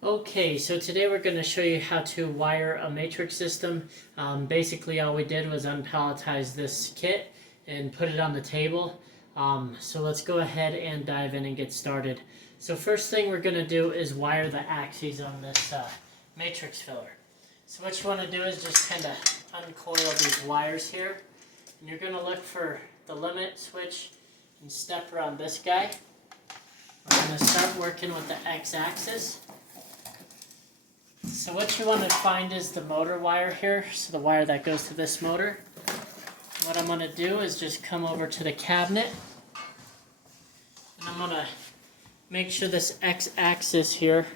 Okay, so today we're going to show you how to wire a matrix system. Basically all we did was unpalletize this kit and put it on the table. So let's go ahead and dive in and get started. So first thing we're going to do is wire the axes on this matrix filler. So what you want to do is just kind of uncoil these wires here. And you're going to look for the limit switch and stepper on this guy. We're going to start working with the x-axis. So what you want to find is the motor wire here, so the wire that goes to this motor. What I'm going to do is just come over to the cabinet, and I'm going to make sure this x-axis here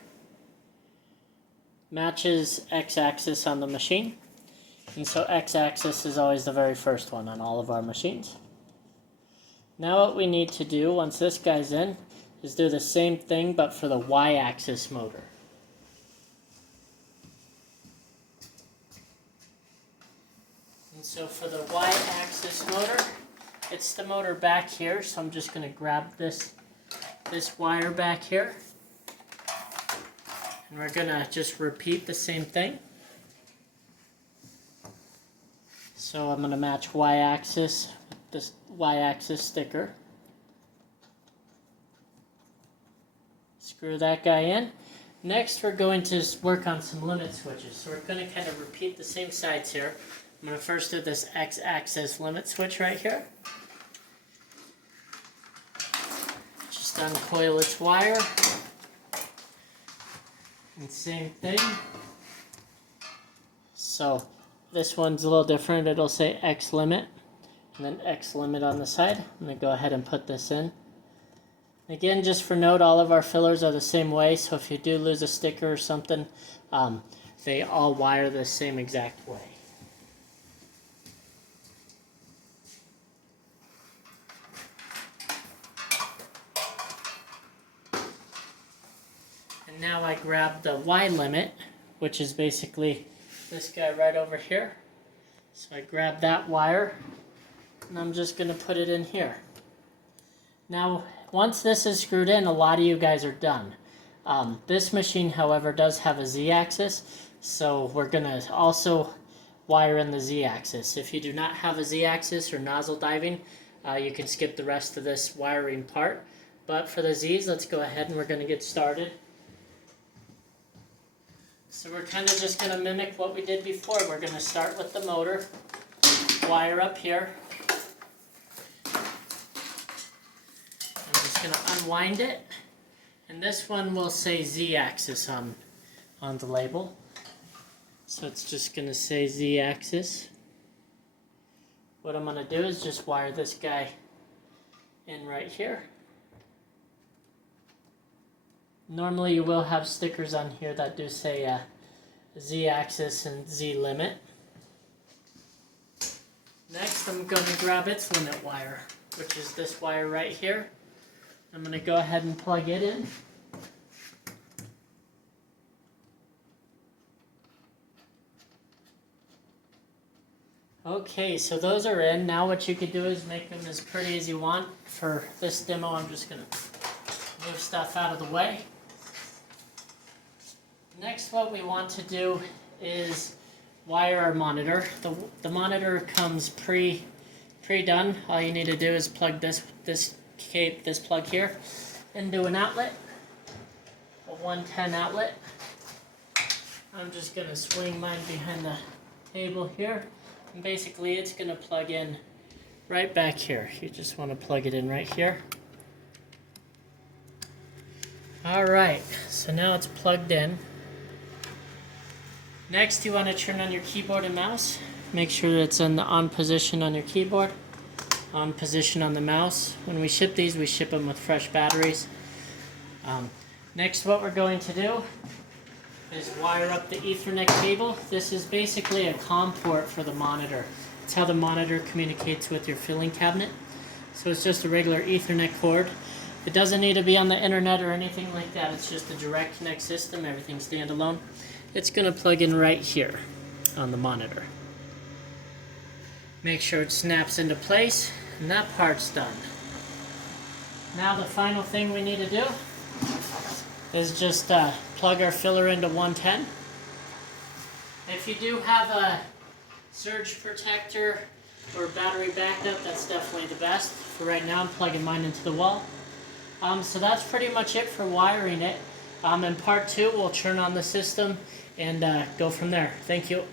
matches x-axis on the machine. And so x-axis is always the very first one on all of our machines. Now what we need to do, once this guy's in, is do the same thing but for the y-axis motor. And so for the y-axis motor, it's the motor back here, so I'm just going to grab this wire back here. And we're going to just repeat the same thing. So I'm going to match y-axis with this y-axis sticker. Screw that guy in. Next we're going to work on some limit switches. So we're going to kind of repeat the same sides here. I'm going to first do this x-axis limit switch right here. Just uncoil its wire. And same thing. So this one's a little different. It'll say X limit and then X limit on the side. I'm going to go ahead and put this in. Again, just for note, all of our fillers are the same way, so if you do lose a sticker or something, they all wire the same exact way. And now I grab the Y limit, which is basically this guy right over here. So I grab that wire, and I'm just going to put it in here. Now, once this is screwed in, a lot of you guys are done. This machine, however, does have a Z-axis, so we're going to also wire in the Z-axis. If you do not have a Z-axis or nozzle diving, you can skip the rest of this wiring part. But for the Z's, let's go ahead and we're going to get started. So we're kind of just going to mimic what we did before. We're going to start with the motor, wire up here. I'm just going to unwind it. And this one will say Z-axis on the label. So it's just going to say Z-axis. What I'm going to do is just wire this guy in right here. Normally you will have stickers on here that do say Z-axis and Z-limit. Next I'm going to grab its limit wire, which is this wire right here. I'm going to go ahead and plug it in. Okay, so those are in. Now what you could do is make them as pretty as you want. For this demo, I'm just going to move stuff out of the way. Next, what we want to do is wire our monitor. The monitor comes pre-done. All you need to do is plug this plug here into an outlet, a 110 outlet. I'm just going to swing mine behind the table here, and basically it's going to plug in right back here. You just want to plug it in right here. Alright, so now it's plugged in. Next, you want to turn on your keyboard and mouse. Make sure that it's in the on position on your keyboard, on position on the mouse. When we ship these, we ship them with fresh batteries. Next, what we're going to do is wire up the Ethernet cable. This is basically a COM port for the monitor. It's how the monitor communicates with your filling cabinet. So it's just a regular Ethernet cord. It doesn't need to be on the internet or anything like that. It's just a direct connect system. Everything's standalone. It's going to plug in right here on the monitor. Make sure it snaps into place, and that part's done. Now the final thing we need to do is just plug our filler into 110. If you do have a surge protector or battery backup, that's definitely the best. For right now, I'm plugging mine into the wall. So that's pretty much it for wiring it. In part 2, we'll turn on the system and go from there. Thank you.